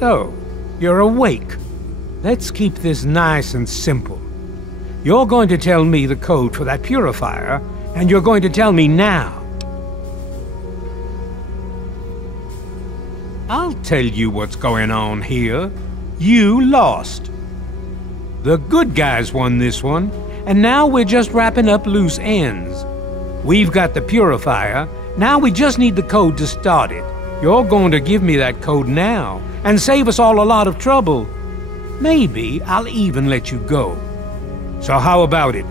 So, you're awake. Let's keep this nice and simple. You're going to tell me the code for that purifier, and you're going to tell me now. I'll tell you what's going on here. You lost. The good guys won this one, and now we're just wrapping up loose ends. We've got the purifier, now we just need the code to start it. You're going to give me that code now, and save us all a lot of trouble. Maybe I'll even let you go. So how about it?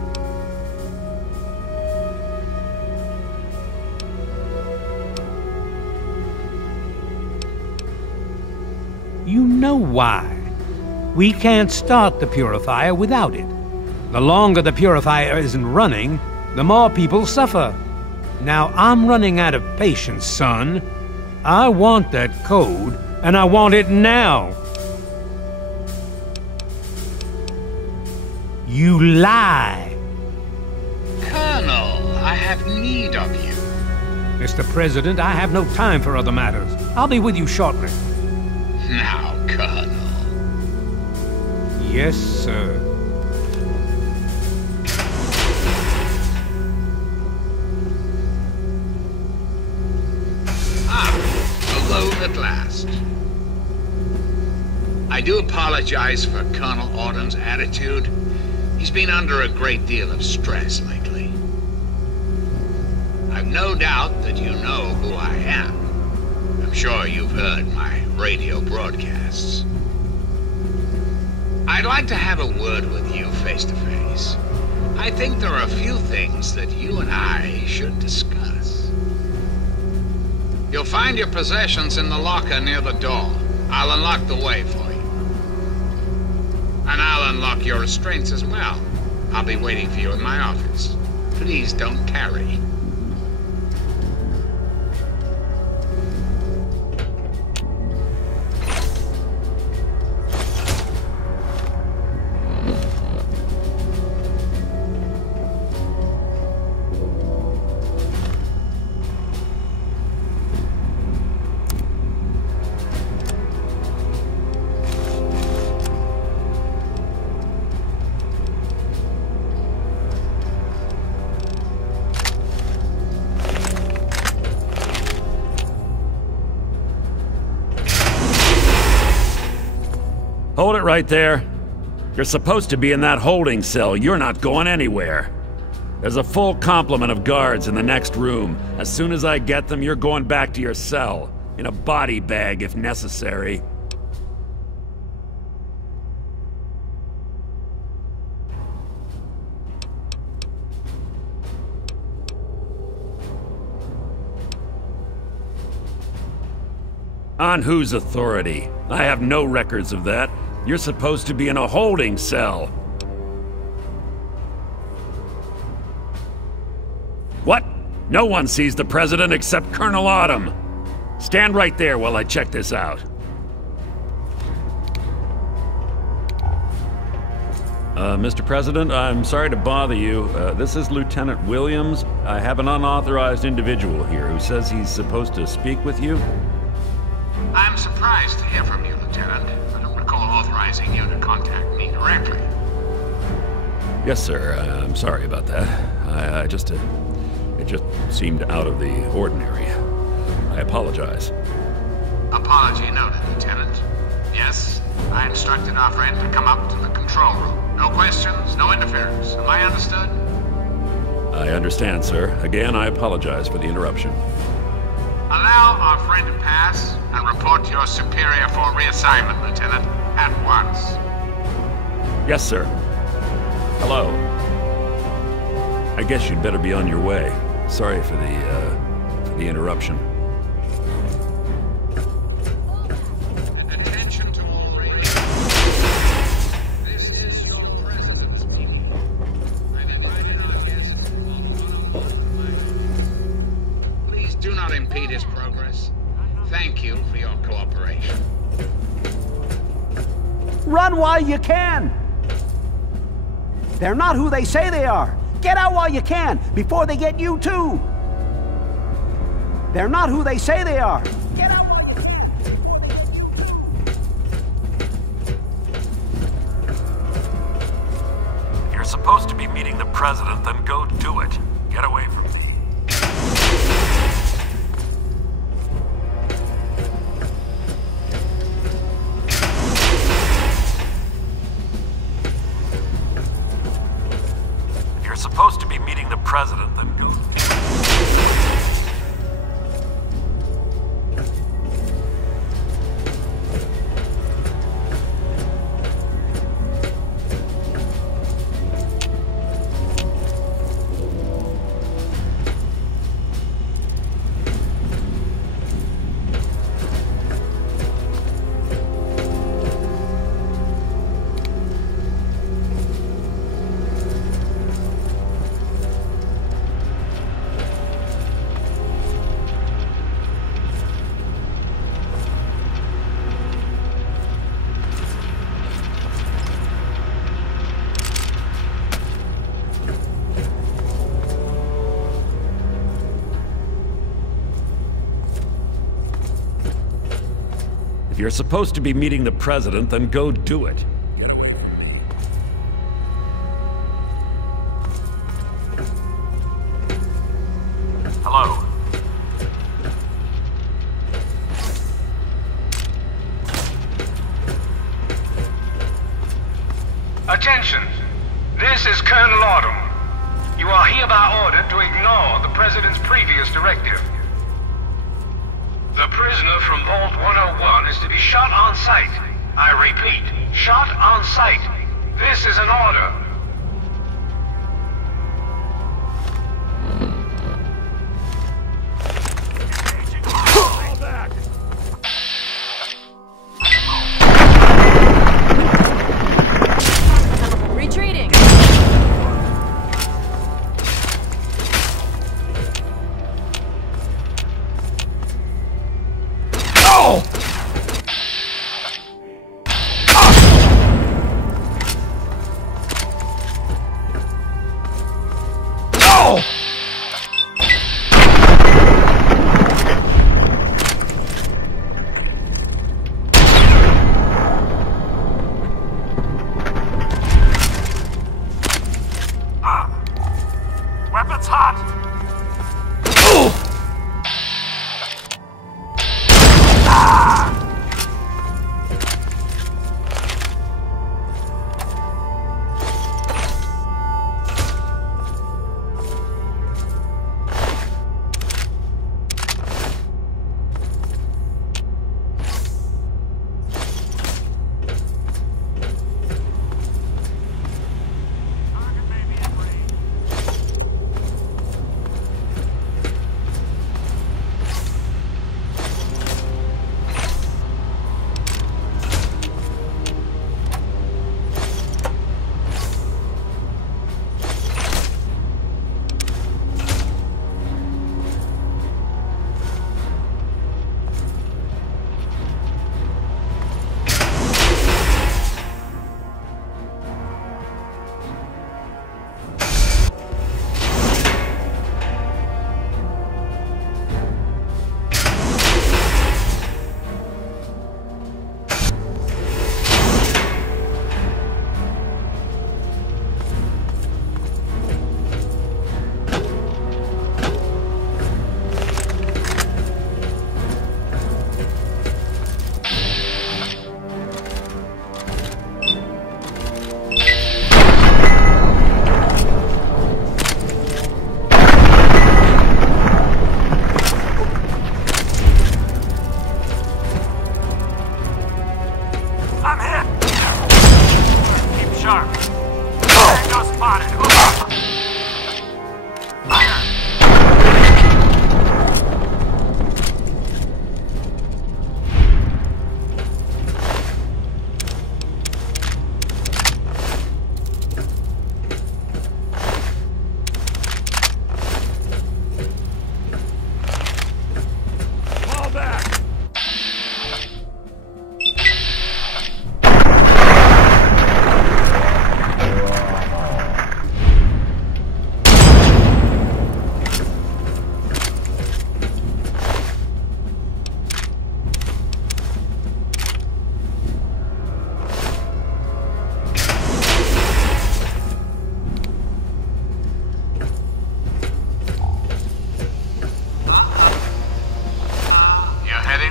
You know why. We can't start the purifier without it. The longer the purifier isn't running, the more people suffer. Now I'm running out of patience, son. I want that code, and I want it now. You lie. Colonel, I have need of you. Mr. President, I have no time for other matters. I'll be with you shortly. Now, Colonel. Yes, sir. Alone at last. I do apologize for Colonel Autumn's attitude. He's been under a great deal of stress lately. I've no doubt that you know who I am. I'm sure you've heard my radio broadcasts. I'd like to have a word with you face to face. I think there are a few things that you and I should discuss. You'll find your possessions in the locker near the door. I'll unlock the way for you. And I'll unlock your restraints as well. I'll be waiting for you in my office. Please don't tarry. Hold it right there. You're supposed to be in that holding cell. You're not going anywhere. There's a full complement of guards in the next room. As soon as I get them, you're going back to your cell. In a body bag, if necessary. On whose authority? I have no records of that. You're supposed to be in a holding cell. What? No one sees the President except Colonel Autumn. Stand right there while I check this out. Mr. President, I'm sorry to bother you. This is Lieutenant Williams. I have an unauthorized individual here who says he's supposed to speak with you. I'm surprised to hear from you, Lieutenant. I don't recall authorizing you to contact me directly. Yes, sir. I'm sorry about that. It just seemed out of the ordinary. I apologize. Apology noted, Lieutenant. Yes, I instructed our friend to come up to the control room. No questions, no interference. Am I understood? I understand, sir. Again, I apologize for the interruption. Allow our friend to pass and report to your superior for reassignment, Lieutenant, at once. Yes, sir. Hello. I guess you'd better be on your way. Sorry for the interruption. Attention to all radio. This is your president speaking. I've invited our guest to walk one-on-one to my office. Please do not impede his progress. Thank you for your cooperation. Run while you can! They're not who they say they are. Get out while you can, before they get you too! They're not who they say they are. Get out while you can! supposed to be meeting the president, then go do it. Get away from me. If you're supposed to be meeting the president, then go. If you're supposed to be meeting the president, then go do it. Get away. Hello. Attention! This is Colonel Autumn. You are hereby ordered to ignore the President's previous directive. The prisoner from Vault 101 is to be shot on sight. I repeat, shot on sight. This is an order. Fall back! Retreating.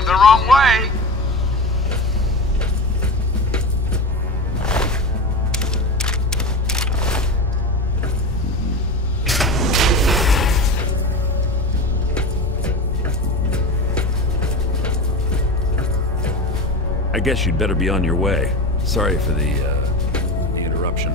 the wrong way. I guess you'd better be on your way. Sorry for the interruption.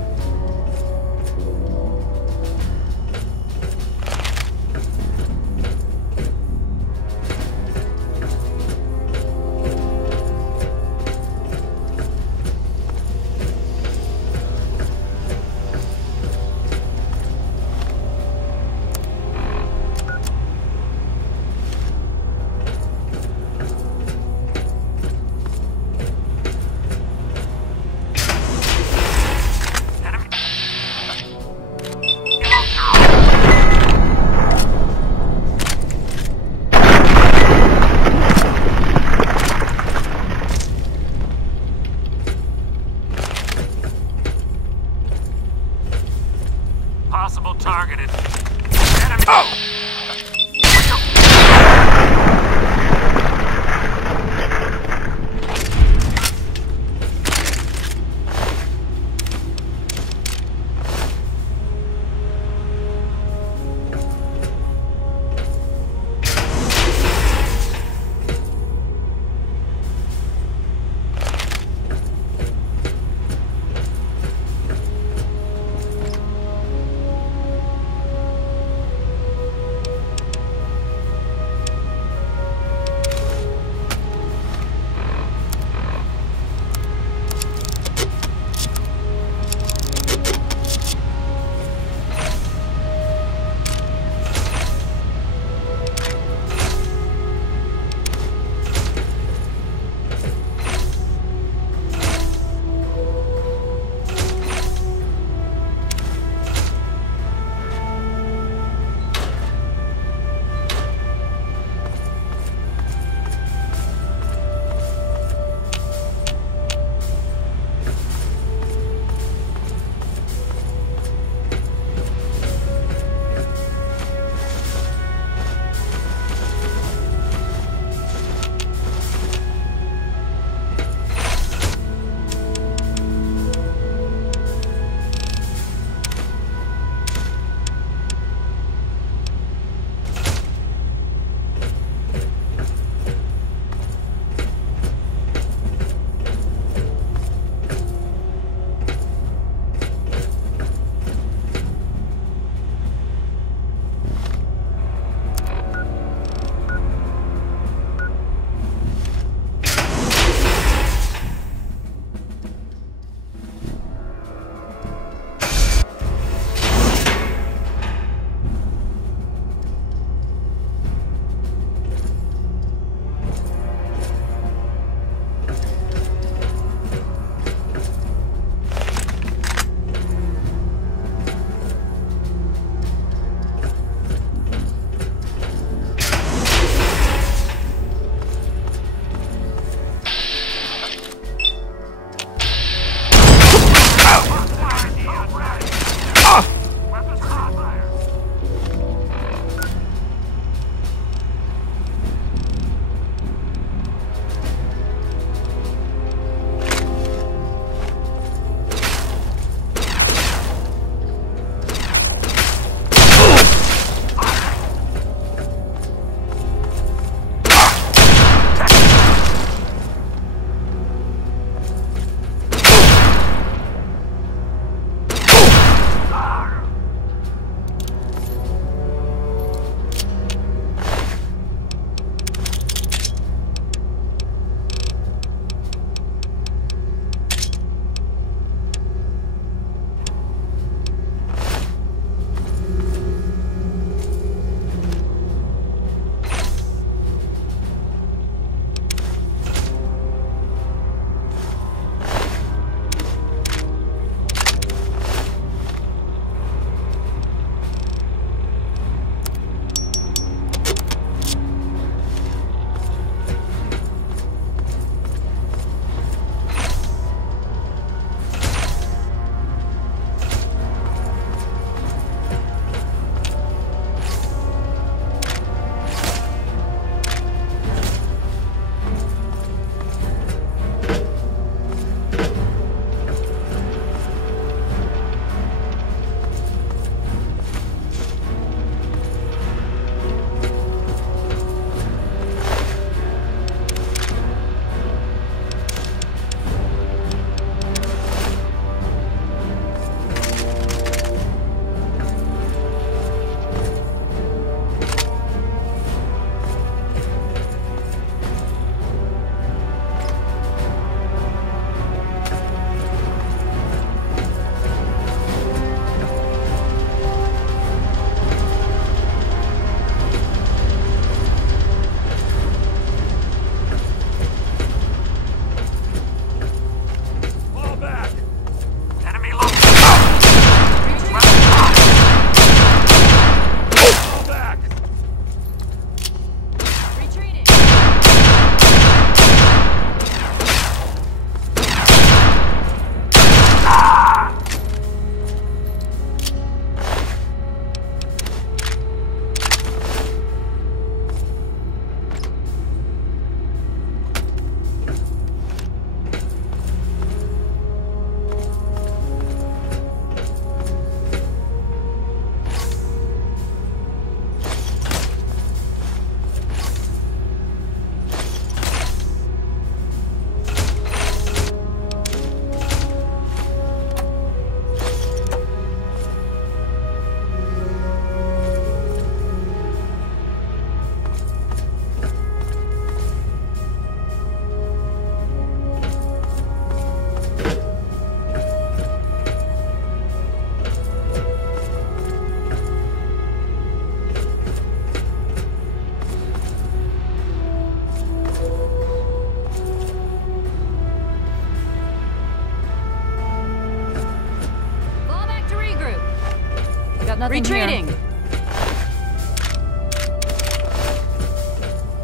Nothing Retreating! Here.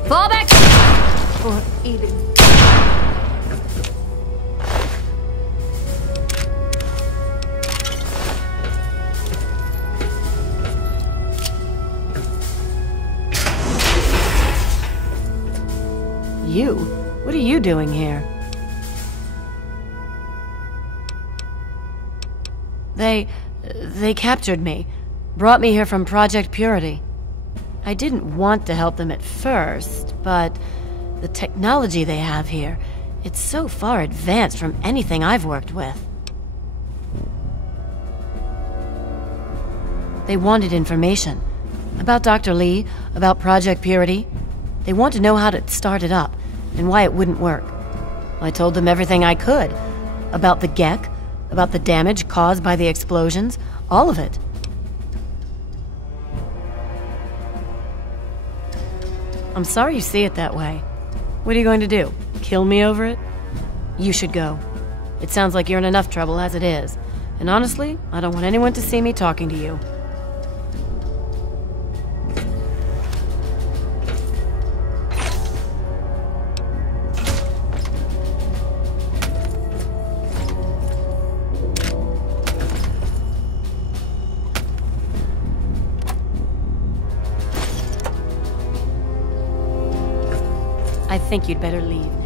Fall back! Or eating. You? What are you doing here? They captured me. Brought me here from Project Purity. I didn't want to help them at first, but the technology they have here, it's so far advanced from anything I've worked with. They wanted information. About Dr. Lee, about Project Purity. They want to know how to start it up, and why it wouldn't work. I told them everything I could. About the Gek, about the damage caused by the explosions, all of it. I'm sorry you see it that way. What are you going to do? Kill me over it? You should go. It sounds like you're in enough trouble as it is. And honestly, I don't want anyone to see me talking to you. I think you'd better leave now.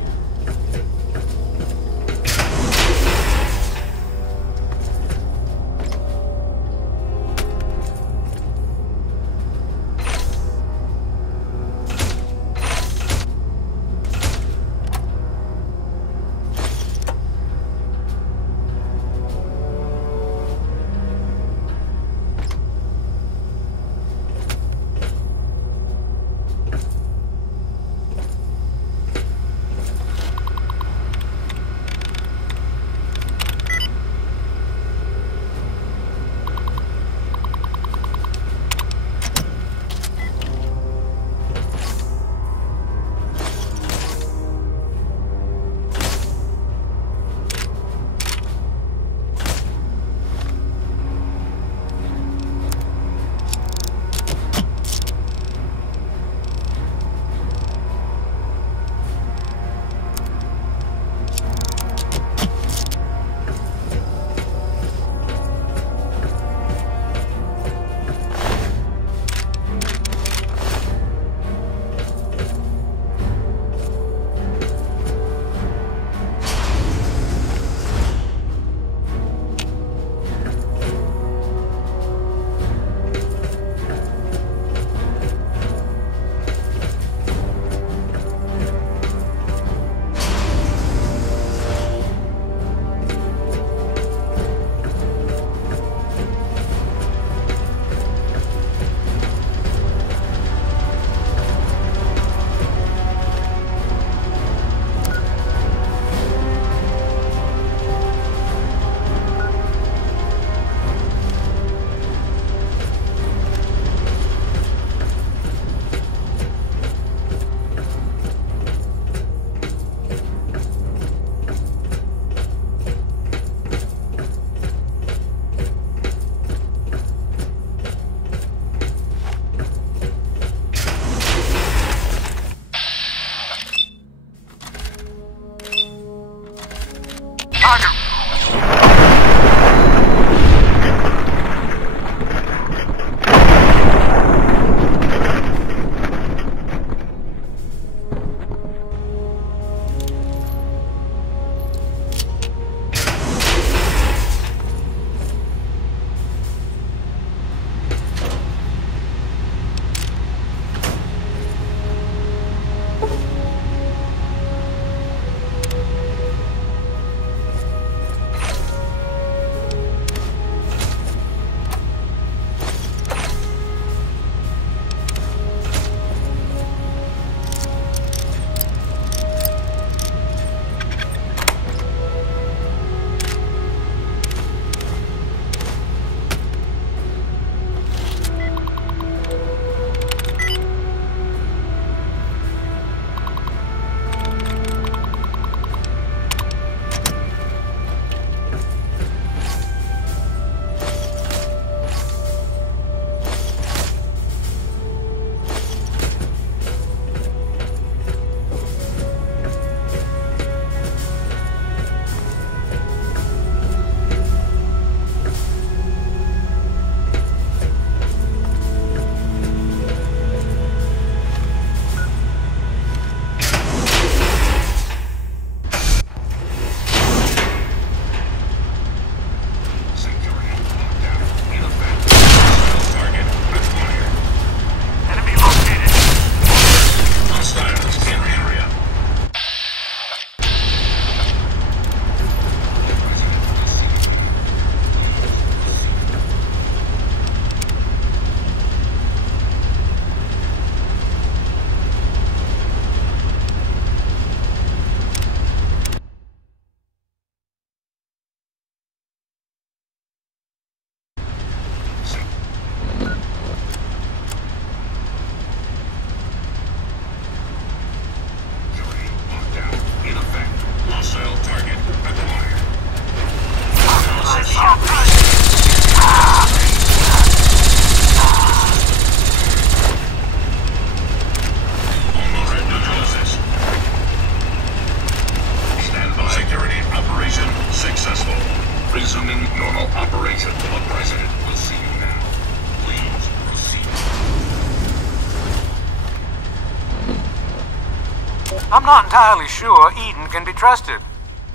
I'm not entirely sure Eden can be trusted,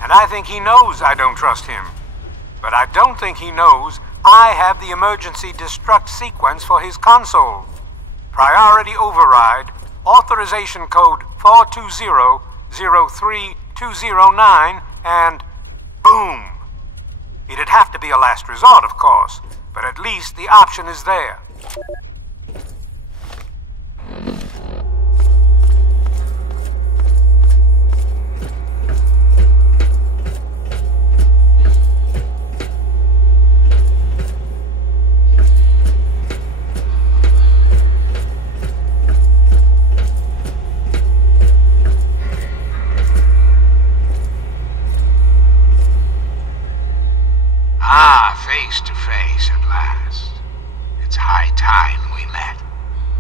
and I think he knows I don't trust him. But I don't think he knows I have the emergency destruct sequence for his console. Priority override, authorization code 420-03209, and boom! It'd have to be a last resort, of course, but at least the option is there. Face to face at last. It's high time we met.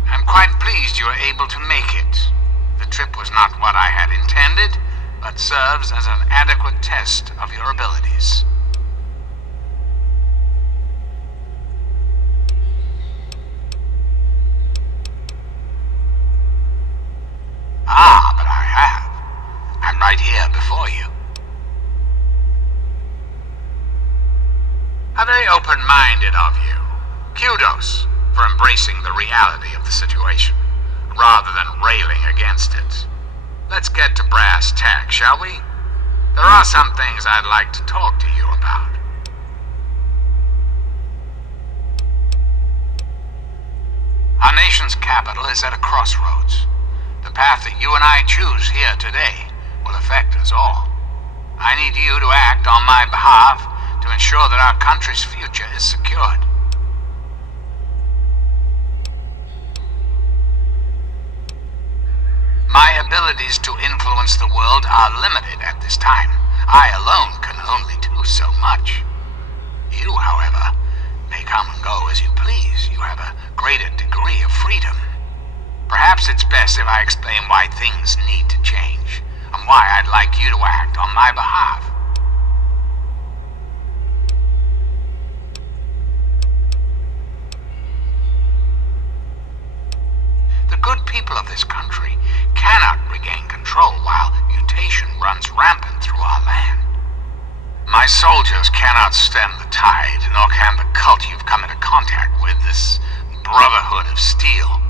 I'm quite pleased you were able to make it. The trip was not what I had intended, but serves as an adequate test of your abilities. But I have. I'm right here before you. How very open-minded of you. Kudos for embracing the reality of the situation, rather than railing against it. Let's get to brass tacks, shall we? There are some things I'd like to talk to you about. Our nation's capital is at a crossroads. The path that you and I choose here today will affect us all. I need you to act on my behalf to ensure that our country's future is secured. My abilities to influence the world are limited at this time. I alone can only do so much. You, however, may come and go as you please. You have a greater degree of freedom. Perhaps it's best if I explain why things need to change, and why I'd like you to act on my behalf. The good people of this country cannot regain control while mutation runs rampant through our land. My soldiers cannot stem the tide, nor can the cult you've come into contact with, this Brotherhood of Steel.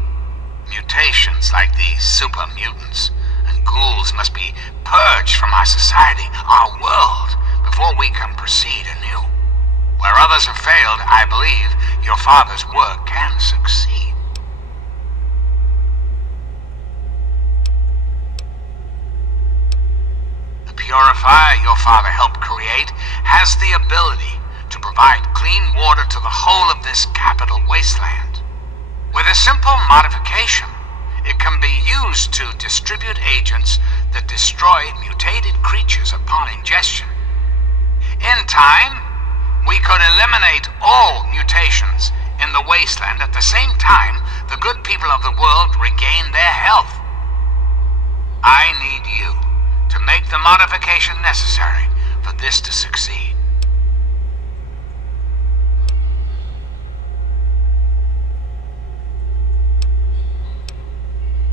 Mutations like these Super Mutants and ghouls must be purged from our society, our world, before we can proceed anew. Where others have failed, I believe your father's work can succeed. The purifier your father helped create has the ability to provide clean water to the whole of this Capital Wasteland. With a simple modification, it can be used to distribute agents that destroy mutated creatures upon ingestion. In time, we could eliminate all mutations in the wasteland at the same time the good people of the world regain their health. I need you to make the modification necessary for this to succeed.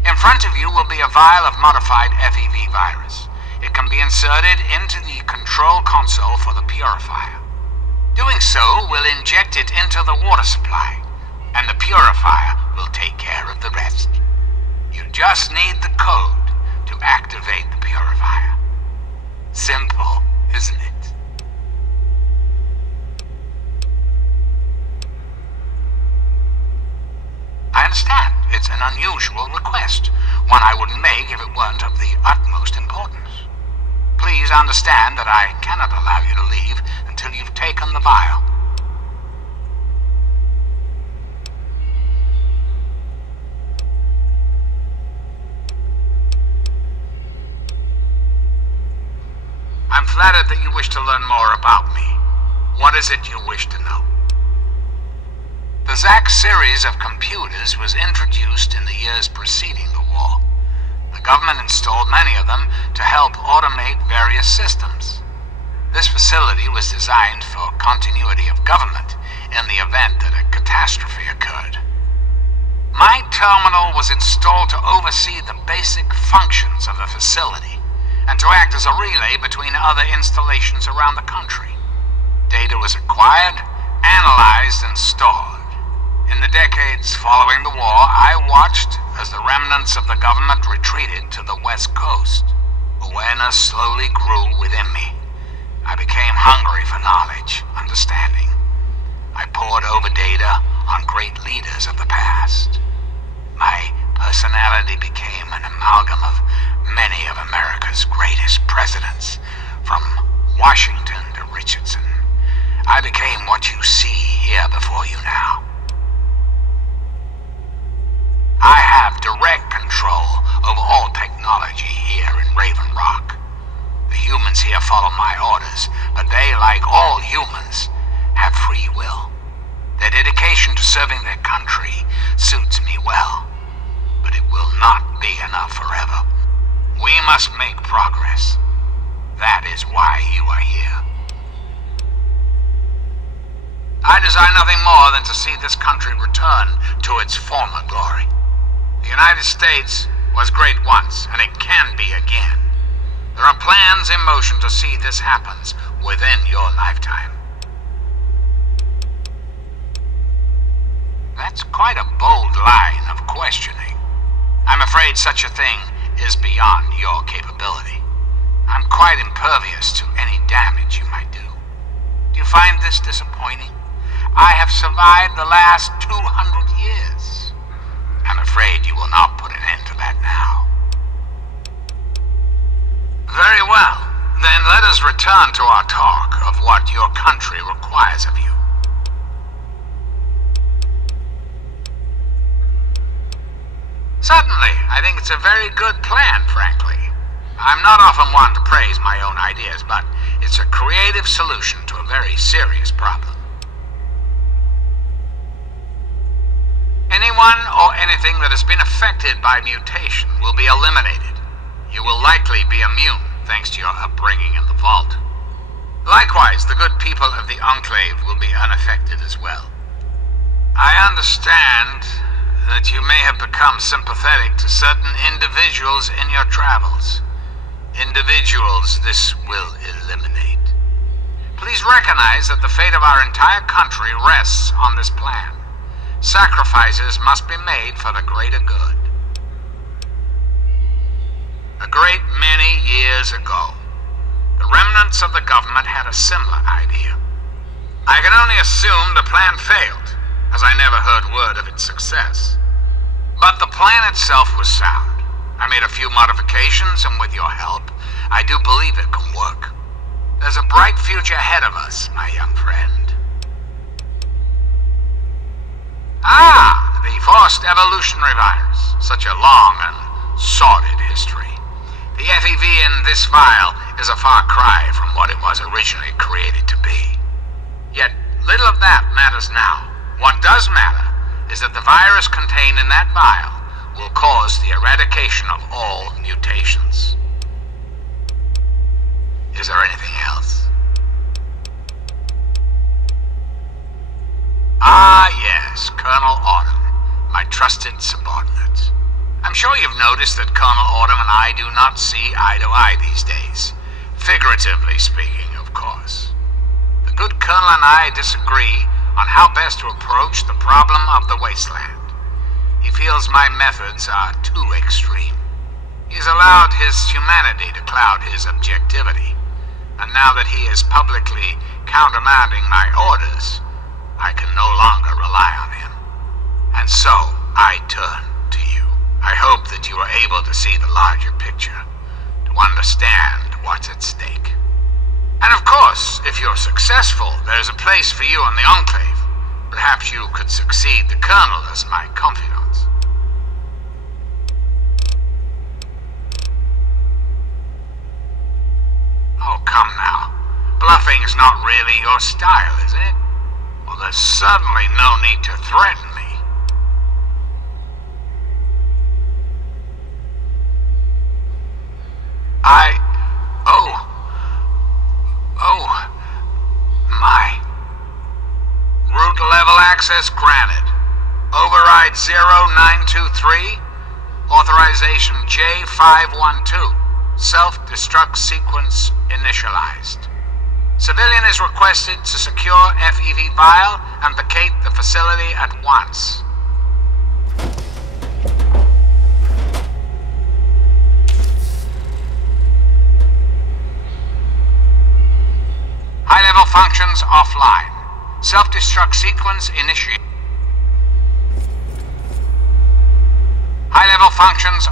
In front of you will be a vial of modified FEV virus. It can be inserted into the control console for the purifier. Doing so will inject it into the water supply, and the purifier will take care of the rest. You just need the code to activate the purifier. Simple, isn't it? I understand. It's an unusual request, one I wouldn't make if it weren't of the utmost importance. Please understand that I cannot allow you to leave until you've taken the vial. I'm flattered that you wish to learn more about me. What is it you wish to know? The ZAC series of computers was introduced in the years preceding the war. The government installed many of them to help automate various systems. This facility was designed for continuity of government in the event that a catastrophe occurred. My terminal was installed to oversee the basic functions of the facility and to act as a relay between other installations around the country. Data was acquired, analyzed, and stored. In the decades following the war, I watched as the remnants of the government retreated to the West Coast. Awareness slowly grew within me. I became hungry for knowledge, understanding. I pored over data on great leaders of the past. My personality became an amalgam of many of America's greatest presidents, from Washington to Richardson. I became what you see here before you now. I have direct control over all technology here in Raven Rock. The humans here follow my orders, but they, like all humans, have free will. Their dedication to serving their country suits me well, but it will not be enough forever. We must make progress. That is why you are here. I desire nothing more than to see this country return to its former glory. The United States was great once, and it can be again. There are plans in motion to see this happen within your lifetime. That's quite a bold line of questioning. I'm afraid such a thing is beyond your capability. I'm quite impervious to any damage you might do. Do you find this disappointing? I have survived the last 200 years. I'm afraid you will not put an end to that now. Very well. Then let us return to our talk of what your country requires of you. Certainly, I think it's a very good plan, frankly. I'm not often one to praise my own ideas, but it's a creative solution to a very serious problem. Anyone or anything that has been affected by mutation will be eliminated. You will likely be immune, thanks to your upbringing in the Vault. Likewise, the good people of the Enclave will be unaffected as well. I understand that you may have become sympathetic to certain individuals in your travels. Individuals this will eliminate. Please recognize that the fate of our entire country rests on this plan. Sacrifices must be made for the greater good. A great many years ago, the remnants of the government had a similar idea. I can only assume the plan failed, as I never heard word of its success. But the plan itself was sound. I made a few modifications, and with your help, I do believe it can work. There's a bright future ahead of us, my young friend. Ah, the forced evolutionary virus. Such a long and sordid history. The FEV in this vial is a far cry from what it was originally created to be. Yet, little of that matters now. What does matter is that the virus contained in that vial will cause the eradication of all mutations. Is there anything else? Ah, yes, Colonel Autumn, my trusted subordinate. I'm sure you've noticed that Colonel Autumn and I do not see eye to eye these days. Figuratively speaking, of course. The good Colonel and I disagree on how best to approach the problem of the wasteland. He feels my methods are too extreme. He's allowed his humanity to cloud his objectivity. And now that he is publicly countermanding my orders, I can no longer rely on him. And so, I turn to you. I hope that you are able to see the larger picture, to understand what's at stake. And of course, if you're successful, there's a place for you in the Enclave. Perhaps you could succeed the Colonel as my confidant. Oh, come now. Bluffing is not really your style, is it? Well, there's certainly no need to threaten me. My. Root level access granted. Override 0923, authorization J512, self-destruct sequence initialized. Civilian is requested to secure FEV vial and vacate the facility at once. High-level functions offline. Self-destruct sequence initiated. High-level functions.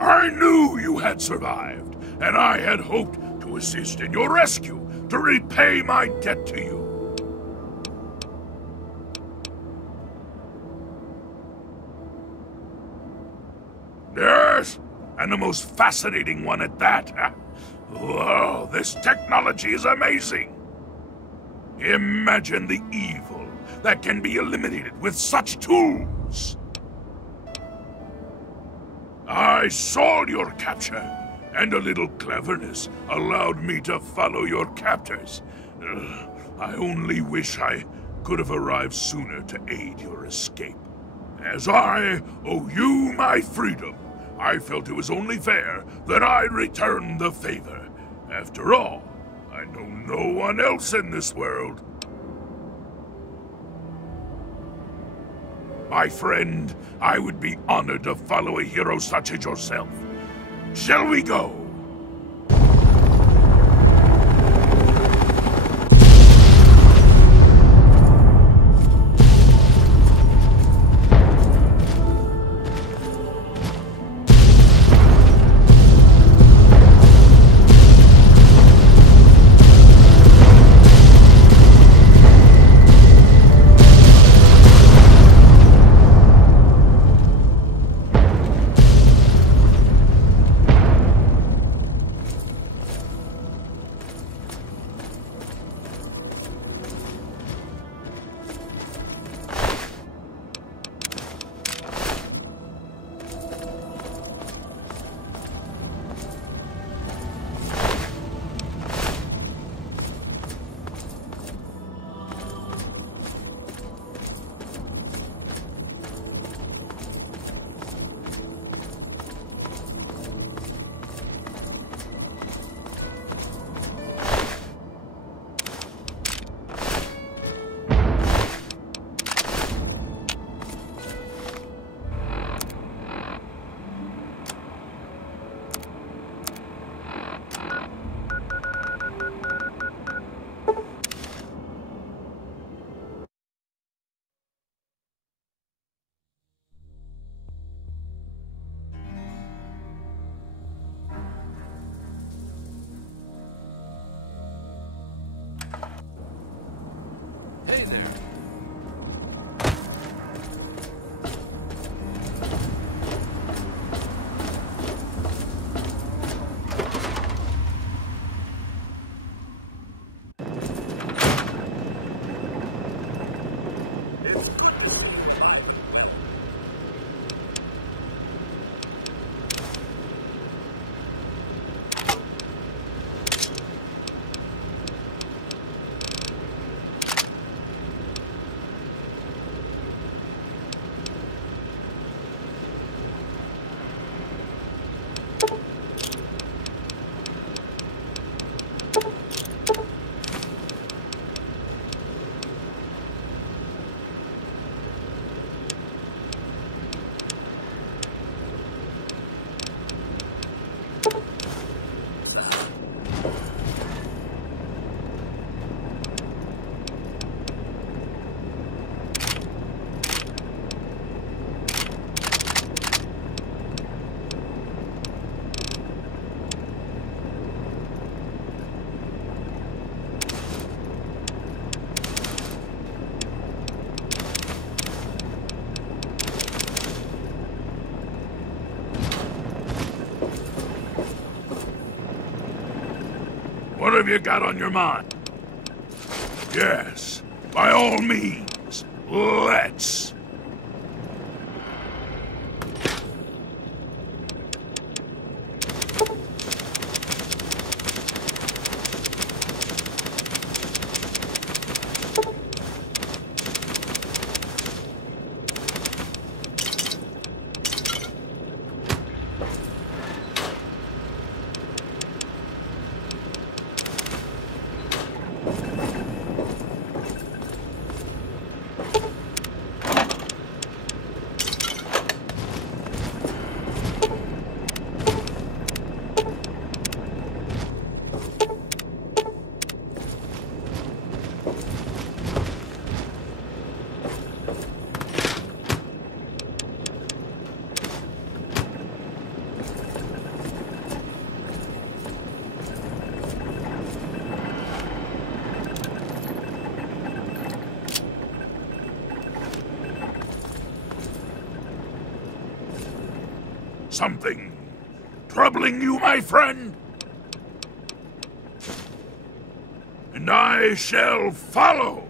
I knew you had survived, and I had hoped to assist in your rescue, to repay my debt to you. Yes, and the most fascinating one at that. Whoa, this technology is amazing. Imagine the evil that can be eliminated with such tools. I saw your capture, and a little cleverness allowed me to follow your captors. I only wish I could have arrived sooner to aid your escape. As I owe you my freedom, I felt it was only fair that I return the favor. After all, I know no one else in this world. My friend, I would be honored to follow a hero such as yourself. Shall we go? What have you got on your mind? Yes, by all means, let's. Something troubling you, my friend? And I shall follow.